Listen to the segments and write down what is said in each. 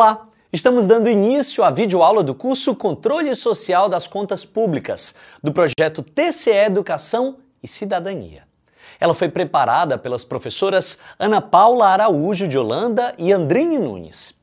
Olá! Estamos dando início à videoaula do curso Controle Social das Contas Públicas, do projeto TCE Educação e Cidadania. Ela foi preparada pelas professoras Ana Paula Araújo de Holanda e Andrine Nunes.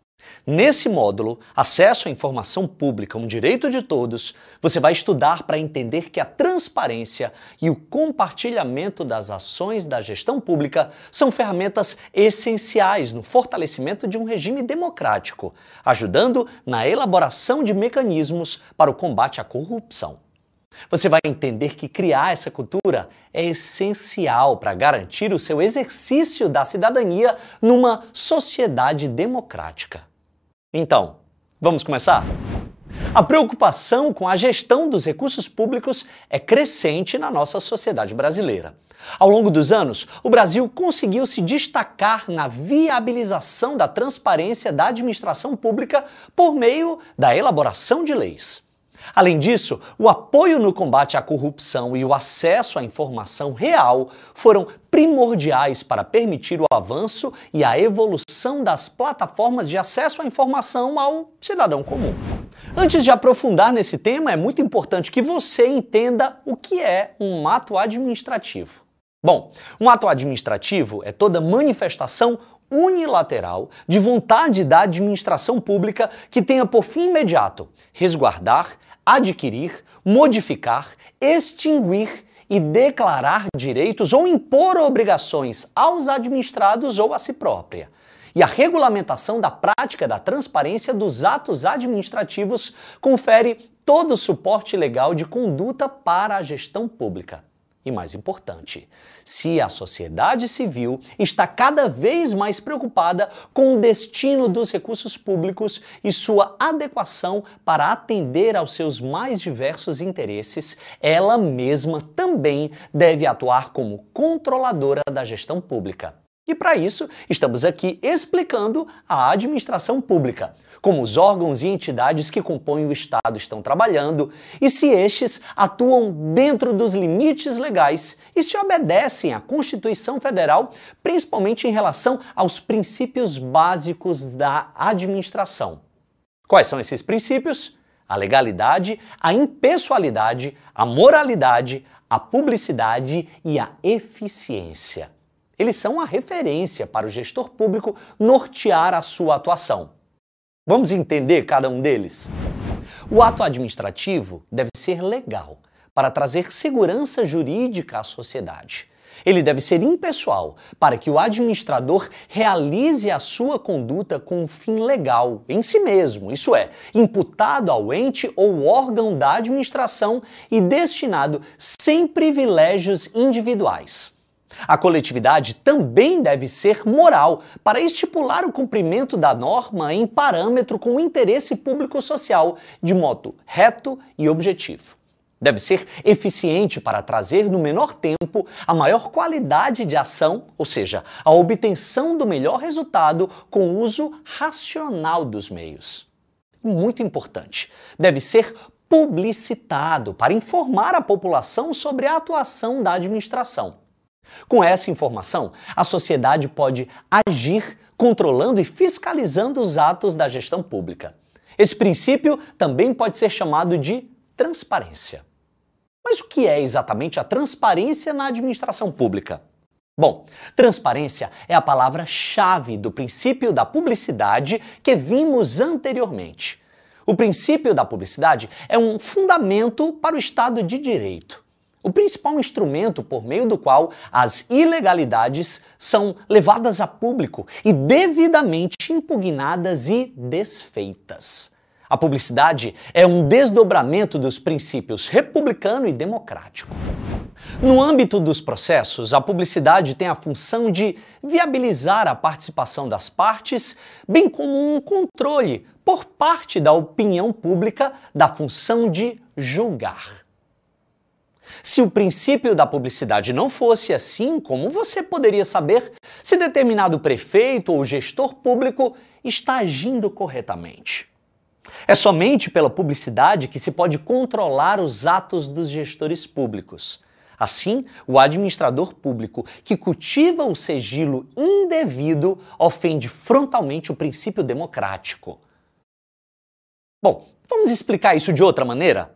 Nesse módulo, Acesso à Informação Pública, um direito de todos, você vai estudar para entender que a transparência e o compartilhamento das ações da gestão pública são ferramentas essenciais no fortalecimento de um regime democrático, ajudando na elaboração de mecanismos para o combate à corrupção. Você vai entender que criar essa cultura é essencial para garantir o seu exercício da cidadania numa sociedade democrática. Então, vamos começar? A preocupação com a gestão dos recursos públicos é crescente na nossa sociedade brasileira. Ao longo dos anos, o Brasil conseguiu se destacar na viabilização da transparência da administração pública por meio da elaboração de leis. Além disso, o apoio no combate à corrupção e o acesso à informação real foram primordiais para permitir o avanço e a evolução das plataformas de acesso à informação ao cidadão comum. Antes de aprofundar nesse tema, é muito importante que você entenda o que é um ato administrativo. Bom, um ato administrativo é toda manifestação unilateral de vontade da administração pública que tenha por fim imediato resguardar, adquirir, modificar, extinguir e declarar direitos ou impor obrigações aos administrados ou a si própria. E a regulamentação da prática da transparência dos atos administrativos confere todo o suporte legal de conduta para a gestão pública. E mais importante, se a sociedade civil está cada vez mais preocupada com o destino dos recursos públicos e sua adequação para atender aos seus mais diversos interesses, ela mesma também deve atuar como controladora da gestão pública. E para isso, estamos aqui explicando a administração pública, como os órgãos e entidades que compõem o Estado estão trabalhando e se estes atuam dentro dos limites legais e se obedecem à Constituição Federal, principalmente em relação aos princípios básicos da administração. Quais são esses princípios? A legalidade, a impessoalidade, a moralidade, a publicidade e a eficiência. Eles são a referência para o gestor público nortear a sua atuação. Vamos entender cada um deles? O ato administrativo deve ser legal para trazer segurança jurídica à sociedade. Ele deve ser impessoal para que o administrador realize a sua conduta com um fim legal em si mesmo, isso é, imputado ao ente ou órgão da administração e destinado sem privilégios individuais. A coletividade também deve ser moral para estipular o cumprimento da norma em parâmetro com o interesse público-social, de modo reto e objetivo. Deve ser eficiente para trazer no menor tempo a maior qualidade de ação, ou seja, a obtenção do melhor resultado com o uso racional dos meios. Muito importante, deve ser publicitado para informar a população sobre a atuação da administração. Com essa informação, a sociedade pode agir controlando e fiscalizando os atos da gestão pública. Esse princípio também pode ser chamado de transparência. Mas o que é exatamente a transparência na administração pública? Bom, transparência é a palavra-chave do princípio da publicidade que vimos anteriormente. O princípio da publicidade é um fundamento para o Estado de Direito. O principal instrumento por meio do qual as ilegalidades são levadas a público e devidamente impugnadas e desfeitas. A publicidade é um desdobramento dos princípios republicano e democrático. No âmbito dos processos, a publicidade tem a função de viabilizar a participação das partes, bem como um controle por parte da opinião pública da função de julgar. Se o princípio da publicidade não fosse assim, como você poderia saber se determinado prefeito ou gestor público está agindo corretamente? É somente pela publicidade que se pode controlar os atos dos gestores públicos. Assim, o administrador público que cultiva o sigilo indevido ofende frontalmente o princípio democrático. Bom, vamos explicar isso de outra maneira?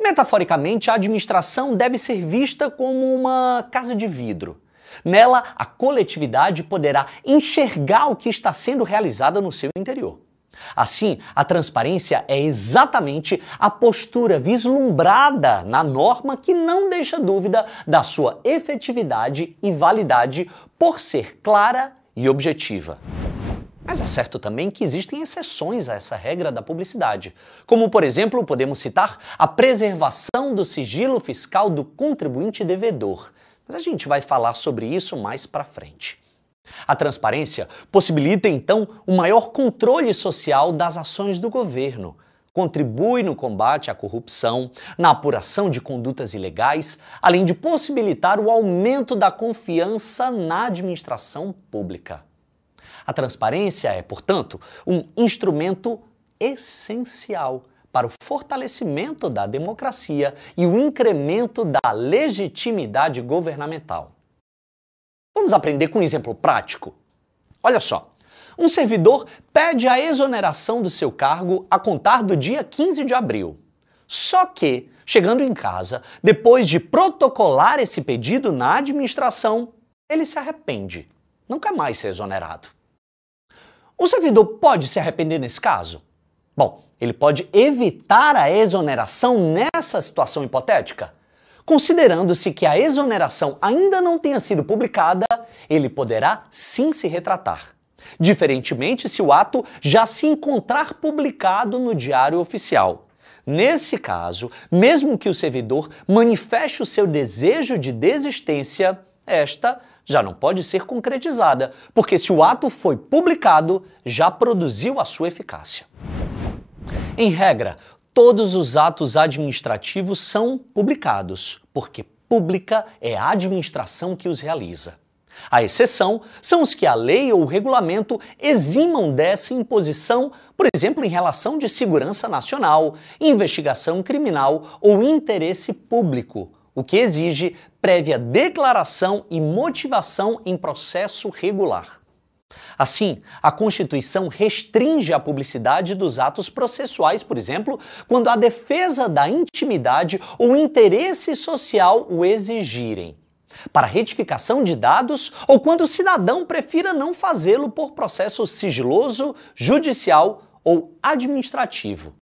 Metaforicamente, a administração deve ser vista como uma casa de vidro. Nela, a coletividade poderá enxergar o que está sendo realizado no seu interior. Assim, a transparência é exatamente a postura vislumbrada na norma que não deixa dúvida da sua efetividade e validade por ser clara e objetiva. Mas é certo também que existem exceções a essa regra da publicidade, como, por exemplo, podemos citar a preservação do sigilo fiscal do contribuinte devedor. Mas a gente vai falar sobre isso mais para frente. A transparência possibilita, então, um maior controle social das ações do governo, contribui no combate à corrupção, na apuração de condutas ilegais, além de possibilitar o aumento da confiança na administração pública. A transparência é, portanto, um instrumento essencial para o fortalecimento da democracia e o incremento da legitimidade governamental. Vamos aprender com um exemplo prático? Olha só, um servidor pede a exoneração do seu cargo a contar do dia 15 de abril. Só que, chegando em casa, depois de protocolar esse pedido na administração, ele se arrepende. Não quer mais ser exonerado. O servidor pode se arrepender nesse caso? Bom, ele pode evitar a exoneração nessa situação hipotética. Considerando-se que a exoneração ainda não tenha sido publicada, ele poderá sim se retratar. Diferentemente se o ato já se encontrar publicado no Diário Oficial. Nesse caso, mesmo que o servidor manifeste o seu desejo de desistência, esta já não pode ser concretizada, porque se o ato foi publicado, já produziu a sua eficácia. Em regra, todos os atos administrativos são publicados, porque pública é a administração que os realiza. A exceção são os que a lei ou o regulamento eximam dessa imposição, por exemplo, em relação de segurança nacional, investigação criminal ou interesse público, o que exige prévia declaração e motivação em processo regular. Assim, a Constituição restringe a publicidade dos atos processuais, por exemplo, quando a defesa da intimidade ou interesse social o exigirem, para retificação de dados ou quando o cidadão prefira não fazê-lo por processo sigiloso, judicial ou administrativo.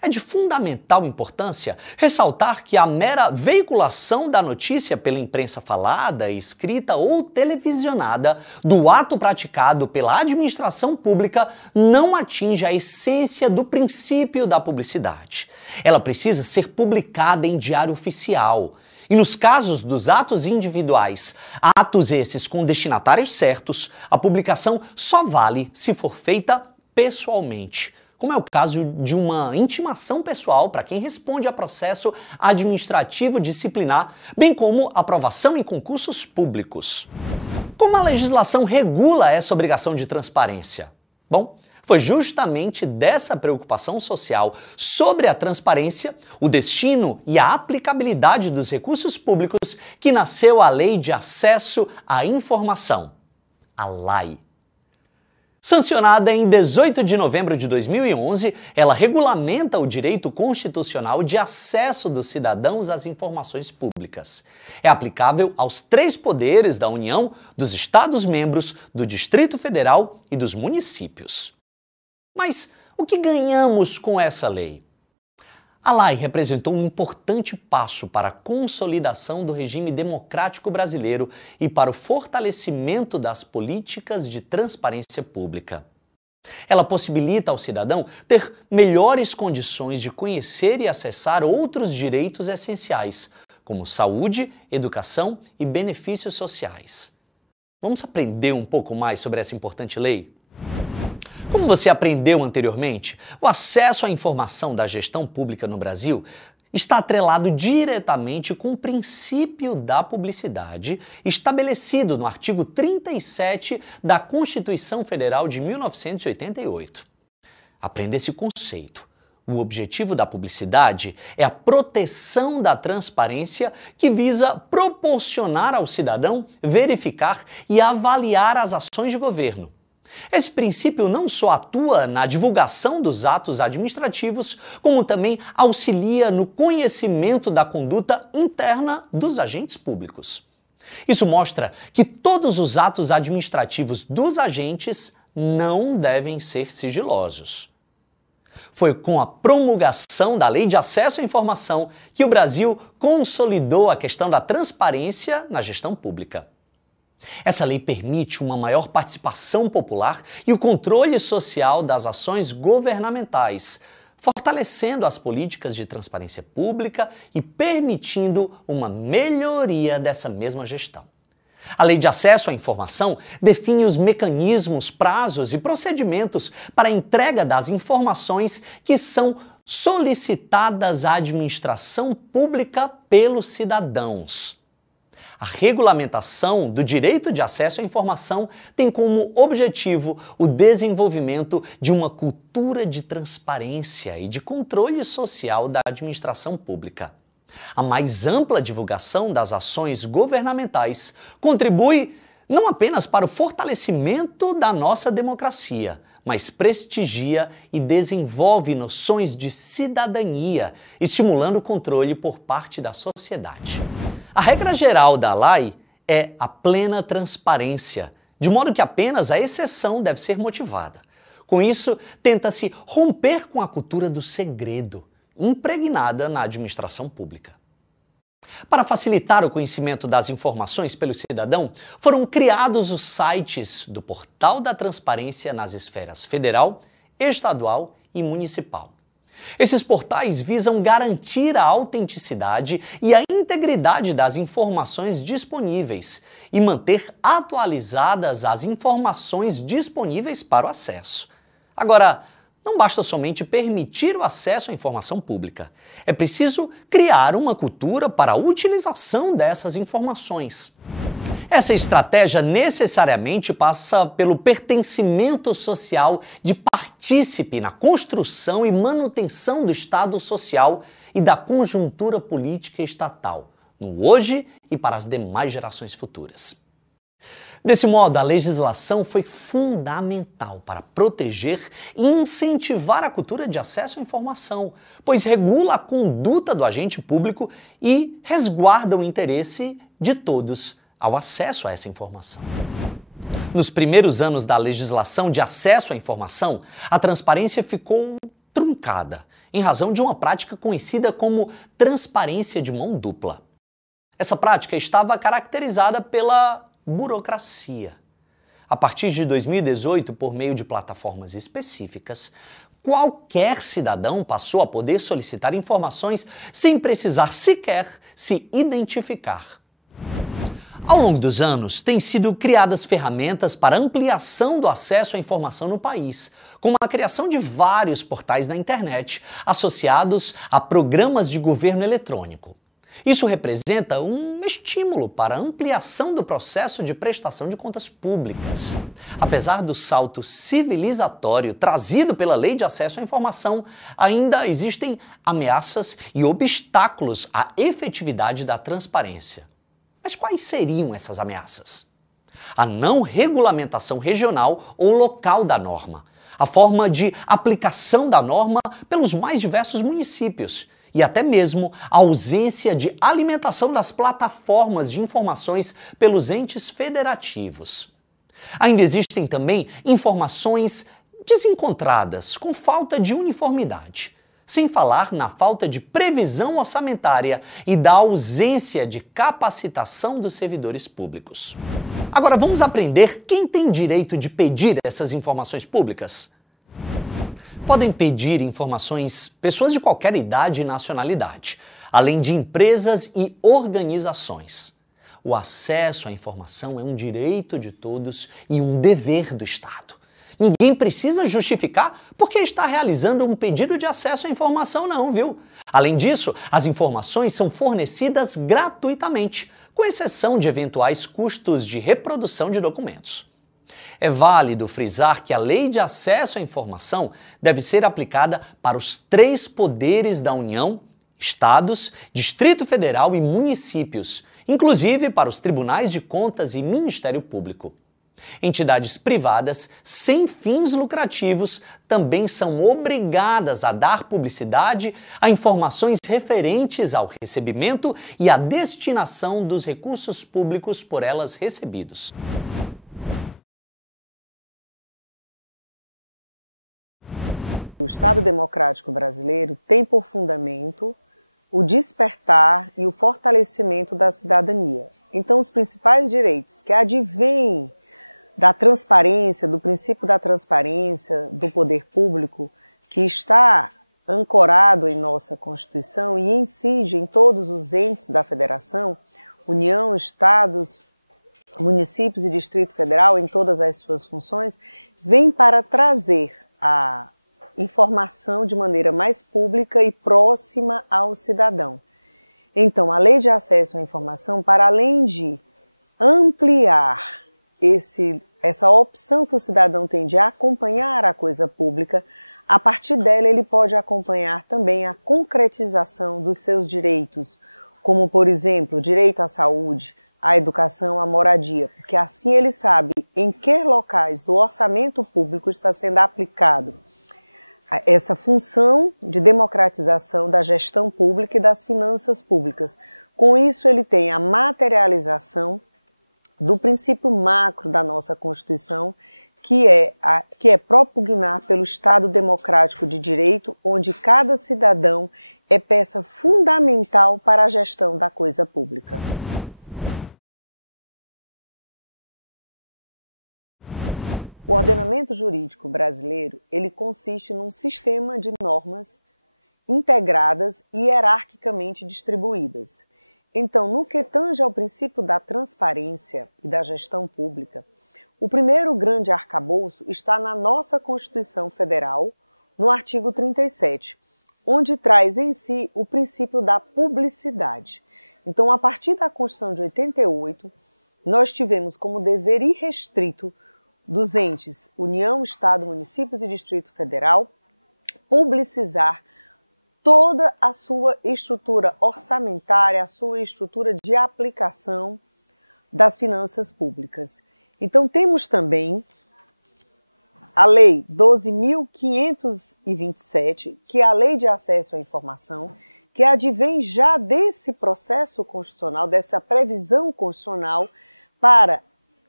É de fundamental importância ressaltar que a mera veiculação da notícia pela imprensa falada, escrita ou televisionada do ato praticado pela administração pública não atinge a essência do princípio da publicidade. Ela precisa ser publicada em diário oficial. E nos casos dos atos individuais, atos esses com destinatários certos, a publicação só vale se for feita pessoalmente, como é o caso de uma intimação pessoal para quem responde a processo administrativo disciplinar, bem como aprovação em concursos públicos. Como a legislação regula essa obrigação de transparência? Bom, foi justamente dessa preocupação social sobre a transparência, o destino e a aplicabilidade dos recursos públicos que nasceu a Lei de Acesso à Informação, a LAI. Sancionada em 18 de novembro de 2011, ela regulamenta o direito constitucional de acesso dos cidadãos às informações públicas. É aplicável aos 3 poderes da União, dos Estados-membros, do Distrito Federal e dos municípios. Mas o que ganhamos com essa lei? A LAI representou um importante passo para a consolidação do regime democrático brasileiro e para o fortalecimento das políticas de transparência pública. Ela possibilita ao cidadão ter melhores condições de conhecer e acessar outros direitos essenciais, como saúde, educação e benefícios sociais. Vamos aprender um pouco mais sobre essa importante lei? Como você aprendeu anteriormente, o acesso à informação da gestão pública no Brasil está atrelado diretamente com o princípio da publicidade estabelecido no artigo 37 da Constituição Federal de 1988. Aprenda esse conceito. O objetivo da publicidade é a proteção da transparência que visa proporcionar ao cidadão verificar e avaliar as ações de governo. Esse princípio não só atua na divulgação dos atos administrativos, como também auxilia no conhecimento da conduta interna dos agentes públicos. Isso mostra que todos os atos administrativos dos agentes não devem ser sigilosos. Foi com a promulgação da Lei de Acesso à Informação que o Brasil consolidou a questão da transparência na gestão pública. Essa lei permite uma maior participação popular e o controle social das ações governamentais, fortalecendo as políticas de transparência pública e permitindo uma melhoria dessa mesma gestão. A Lei de Acesso à Informação define os mecanismos, prazos e procedimentos para a entrega das informações que são solicitadas à administração pública pelos cidadãos. A regulamentação do direito de acesso à informação tem como objetivo o desenvolvimento de uma cultura de transparência e de controle social da administração pública. A mais ampla divulgação das ações governamentais contribui não apenas para o fortalecimento da nossa democracia, mas prestigia e desenvolve noções de cidadania, estimulando o controle por parte da sociedade. A regra geral da lei é a plena transparência, de modo que apenas a exceção deve ser motivada. Com isso, tenta-se romper com a cultura do segredo, impregnada na administração pública. Para facilitar o conhecimento das informações pelo cidadão, foram criados os sites do Portal da Transparência nas esferas federal, estadual e municipal. Esses portais visam garantir a autenticidade e a integridade das informações disponíveis e manter atualizadas as informações disponíveis para o acesso. Agora, não basta somente permitir o acesso à informação pública. É preciso criar uma cultura para a utilização dessas informações. Essa estratégia necessariamente passa pelo pertencimento social de partícipe na construção e manutenção do Estado social e da conjuntura política estatal, no hoje e para as demais gerações futuras. Desse modo, a legislação foi fundamental para proteger e incentivar a cultura de acesso à informação, pois regula a conduta do agente público e resguarda o interesse de todos ao acesso a essa informação. Nos primeiros anos da legislação de acesso à informação, a transparência ficou truncada, em razão de uma prática conhecida como transparência de mão dupla. Essa prática estava caracterizada pela burocracia. A partir de 2018, por meio de plataformas específicas, qualquer cidadão passou a poder solicitar informações sem precisar sequer se identificar. Ao longo dos anos, têm sido criadas ferramentas para ampliação do acesso à informação no país, como a criação de vários portais na internet associados a programas de governo eletrônico. Isso representa um estímulo para a ampliação do processo de prestação de contas públicas. Apesar do salto civilizatório trazido pela Lei de Acesso à Informação, ainda existem ameaças e obstáculos à efetividade da transparência. Mas quais seriam essas ameaças? A não regulamentação regional ou local da norma, a forma de aplicação da norma pelos mais diversos municípios e até mesmo a ausência de alimentação das plataformas de informações pelos entes federativos. Ainda existem também informações desencontradas, com falta de uniformidade. Sem falar na falta de previsão orçamentária e da ausência de capacitação dos servidores públicos. Agora vamos aprender quem tem direito de pedir essas informações públicas. Podem pedir informações pessoas de qualquer idade e nacionalidade, além de empresas e organizações. O acesso à informação é um direito de todos e um dever do Estado. Ninguém precisa justificar porque está realizando um pedido de acesso à informação não, viu? Além disso, as informações são fornecidas gratuitamente, com exceção de eventuais custos de reprodução de documentos. É válido frisar que a Lei de Acesso à Informação deve ser aplicada para os 3 poderes da União, Estados, Distrito Federal e municípios, inclusive para os Tribunais de Contas e Ministério Público. Entidades privadas sem fins lucrativos também são obrigadas a dar publicidade a informações referentes ao recebimento e à destinação dos recursos públicos por elas recebidos. O Estado Democrático Brasileiro tem por fundamento o despertar e o fortalecimento da cidadania. Então, os principais direitos que advêm da transparência, do princípio da transparência do poder público, que está ancorado em nossa Constituição e incide em todos os entes da Federação, União, Estados, municípios e Distrito Federal, em todas as suas funções, vem para trazer a informação de maneira mais pública e próxima ao cidadão. Então, a Lei de Acesso à Informação, para além de ampliar essa opção que o cidadão tem de acompanhar a coisa pública, a partir dela ele pode acompanhar também a concretização dos seus direitos, como, por exemplo, direito à saúde, à educação, à moradia, porque assim ele sabe em que locais do orçamento público está sendo aplicado essa função de democratização da gestão pública e das finanças públicas. Com isso, ele tem a materialização do princípio macro da nossa Constituição, que é propugnar pelo Estado democrático de direito, onde cada cidadão é peça fundamental para a gestão da coisa pública. O ordenamento jurídico brasileiro, ele consiste num sistema de normas integradas e hierarquicamente distribuídas. Então, no que tange ao princípio da transparência e da gestão pública, o primeiro grande arcabouço está na nossa Constituição Federal, no artigo 37, onde traz em si o princípio da publicidade. Então, a partir da Constituição de 88, nós tivemos como dever irrestrito dos entes União, Estado, Municípios e Distrito Federal publicizar toda a sua estrutura orçamentária, a sua estrutura de aplicação das finanças públicas. Então, temos também a Lei 12.527, que é a Lei de Acesso à Informação, que advém já desse processo constitucional, dessa previsão constitucional, para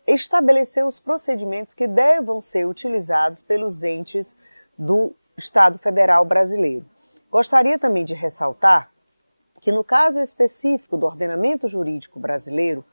estabelecer os procedimentos que devam ser utilizados pelos entes do Estado Federal brasileiro. Gostaria também de ressaltar que, no caso específico do ordenamento jurídico brasileiro,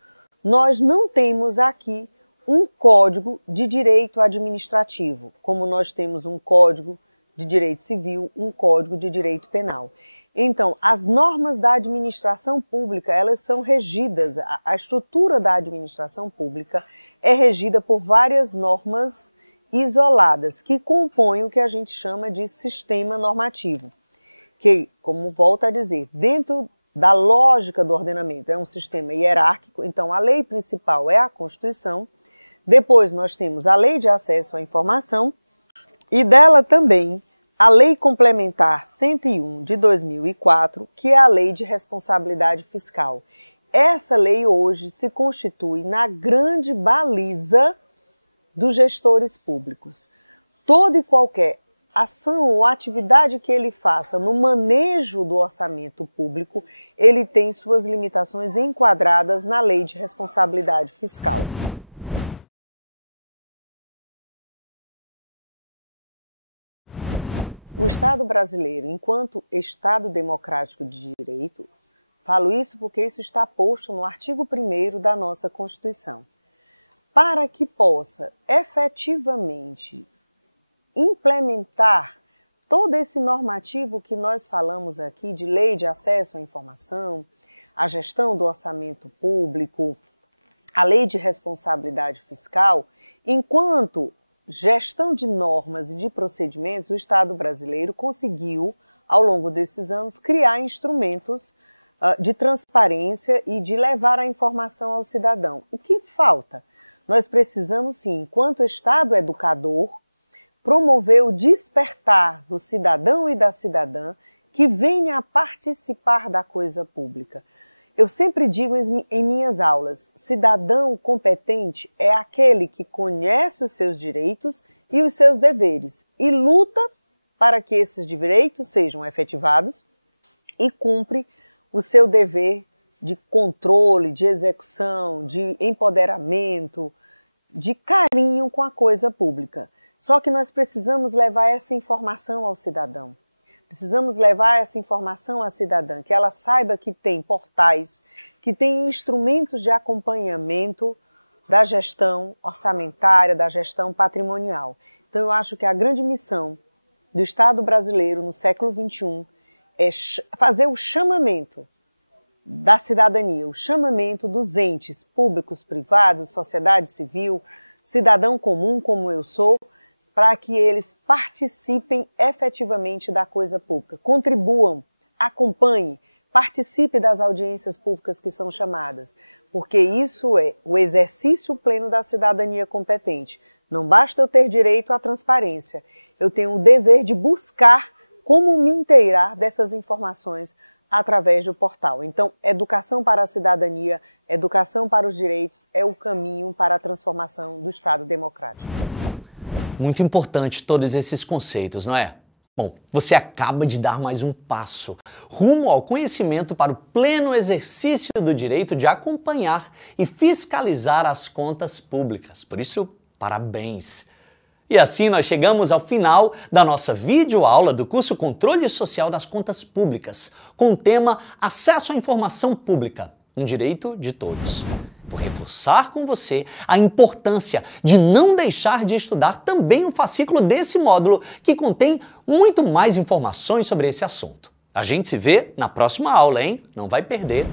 nós não temos aqui um código de direito administrativo, como nós temos um código de direito civil, um código de direito penal. Então, as normas da administração pública, elas são regidas, a estrutura da administração pública é regida por várias normas isoladas, que compõem o que a gente chama de sistema normativo, que, como volto a dizer, dentro da lógica do ordenamento, é um sistema hierárquico. Então, a lei principal é a Constituição, depois nós temos a Lei de Acesso à Informação e dela também a Lei Complementar 101 de 2004, que é a Lei de Responsabilidade Fiscal. Essa lei hoje se constitui na grande baliza dos gestores públicos. Toda e qualquer ação ou atividade que ele faça no manejo do orçamento público, ele tem suas limitações enquadradas na Lei de Responsabilidade Fiscal. O Estado brasileiro, enquanto Estado democrático de direito, falo isso porque isso está posto no artigo 1º da nossa Constituição. Para que possa efetivamente implementar todo esse normativo que nós falamos aqui de lei de acesso à informação, a gestão do orçamento público, a lei de responsabilidade fiscal, enquanto gestão de normas e de procedimentos, o Estado brasileiro conseguiu, ao longo desses anos, criar instrumentos de transparência e de levar a informação ao cidadão. O que falta? Nós precisamos, sim, enquanto Estado educador, promover o despertar do cidadão e da cidadã que venha a participar da coisa pública. Eu sempre digo em minhas aulas, cidadão competente é aquele que conhece os seus direitos e os seus deveres e luta para que esses direitos sejam efetivados e cumpre o seu dever de controle, de execução, de empoderamento, de carinho com a coisa pública. Só que nós precisamos levar essa informação ao cidadão. Precisamos levar essa informação à cidadã, que ela saiba que tem portais, que tem instrumentos de acompanhamento da gestão orçamentária, da gestão patrimonial. Então eu acho que a grande missão do Estado brasileiro no século XXI é fazer o chamamento da cidadania, o chamamento dos entes públicos, privados, sociedade civil, cidadão comum como eu sou, para que eles participem efetivamente da coisa pública, contribuam, acompanhem, participe das audiências públicas que são chamadas, porque isso é o exercício pleno da cidadania competente. Não basta eu ter direito à transparência, eu tenho o dever de buscar como me inteirar dessas informações através do portal. Então, educação para a cidadania, educação para os direitos é o caminho para a transformação do Estado democrático. Muito importante todos esses conceitos, não é? Bom, você acaba de dar mais um passo rumo ao conhecimento para o pleno exercício do direito de acompanhar e fiscalizar as contas públicas. Por isso, parabéns! E assim nós chegamos ao final da nossa videoaula do curso Controle Social das Contas Públicas, com o tema Acesso à Informação Pública, um direito de todos. Vou reforçar com você a importância de não deixar de estudar também o fascículo desse módulo, que contém muito mais informações sobre esse assunto. A gente se vê na próxima aula, hein? Não vai perder!